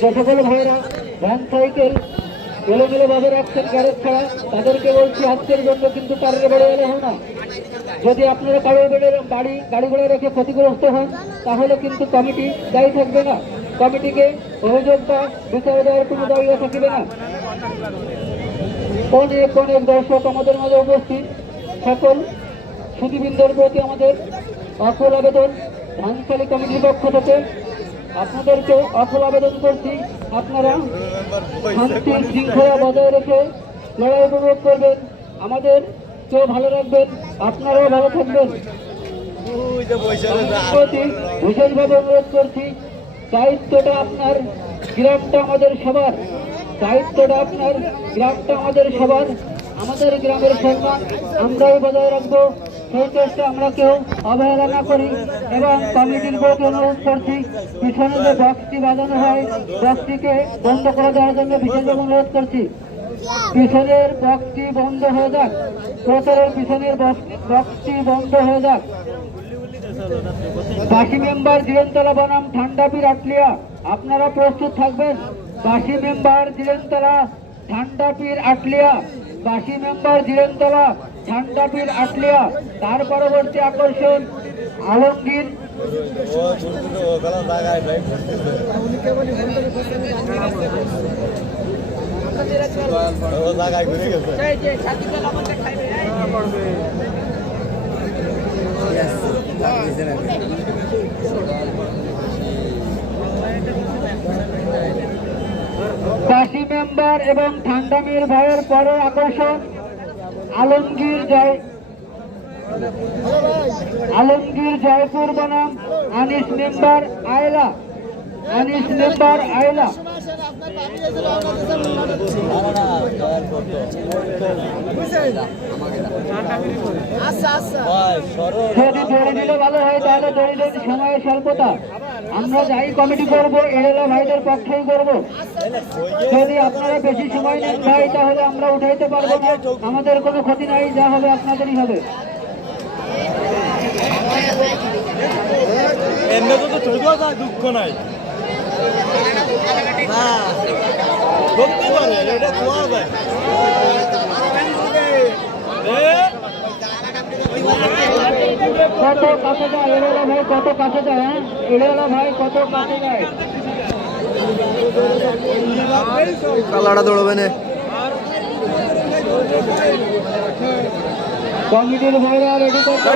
যে সকল ভাইরা ভ্যান সাইকেল এলোমেলো ভাবে রাখছেন গ্যারেজ ছাড়া, তাদেরকে বলছি আজকের জন্য কিন্তু কারের বেড়ে এলে হয় না। যদি আপনারা কারোর বেড়ে গাড়িগুলো রেখে ক্ষতিগ্রস্ত হন, তাহলে কিন্তু কমিটি দায়ী থাকবে না, কমিটিকে অভিযোগ বা বিচার দেওয়ার কোনো দায়িত্ব থাকবে না। অনেক অনেক দর্শক আমাদের মাঝে উপস্থিত, সকল সুধীবৃন্দের প্রতি আমাদের অফল আবেদন, ধানখালী কমিটির পক্ষ থেকে আপনাদেরকে অফল আবেদন করছি, আপনারা শান্তি শৃঙ্খলা বজায় রেখে লড়াই উপভোগ করবেন, আমাদের কেউ ভালো রাখবেন, আপনারাও ভালো থাকবেন। বিশেষভাবে অনুরোধ করছি, দায়িত্বটা আপনার, গ্রামটা আমাদের সবার, দায়িত্বটা আপনার, গ্রামটা আমাদের সবার, আমাদের গ্রামের সম্মান আমরাই বজায় রাখবো, সেই চেষ্টা আমরা কেউ অবহেলা না করি। এবং কমিটির প্রতি অনুরোধ করছি, পিছনে যে বক্সটি বাজানো হয়, বক্সটিকে বন্ধ করে দেওয়ার জন্য বিশেষভাবে অনুরোধ করছি। পিছনের বক্সটি বন্ধ হয়ে যাক, প্রচারের পিছনের বক্সটি বন্ধ হয়ে যাক। বাসী মেম্বার জিরেনতলা বনাম ঠান্ডাপীর আটলিয়া, আপনারা প্রস্তুত থাকবেন। বাসী মেম্বার জিরেনতলা ঠান্ডাপীর আটলিয়া, বাসী মেম্বার জিরেনতলা ঠান্ডাপীর আটলিয়া। তার পরবর্তী আকর্ষণ আলমগীর বাসী মেম্বার এবং ঠান্ডামীর ভাইয়ের পরের আকর্ষণ আলমগীর জয়পুর বনাম আনিস মেম্বার আয়লা, আনিস মেম্বার আয়লা। যদি দড়ি দিলে ভালো হয়, তাহলে দড়ি দিলে সময়ের স্বল্পতা, আমরা যাই কমিটি করবো এড়েলা ভাইদের পক্ষেই করব। যদি আপনারা বেশি সময় নেন ভাই, তাহলে আমরা উঠাইতে পারবো না, আমাদের কোনো ক্ষতি নাই, যা হবে আপনাদেরই হবে। দুঃখ নাই ধরতে পারে, এটা খোয়া যায়। কত কাছে যায় এড়েলা ভাই, কত কাছে যায়, হ্যাঁ এড়েলা ভাই কত কাছে যায়। কালাটা দৌড়বে না, কমিটির ভাইরা রেডি করতে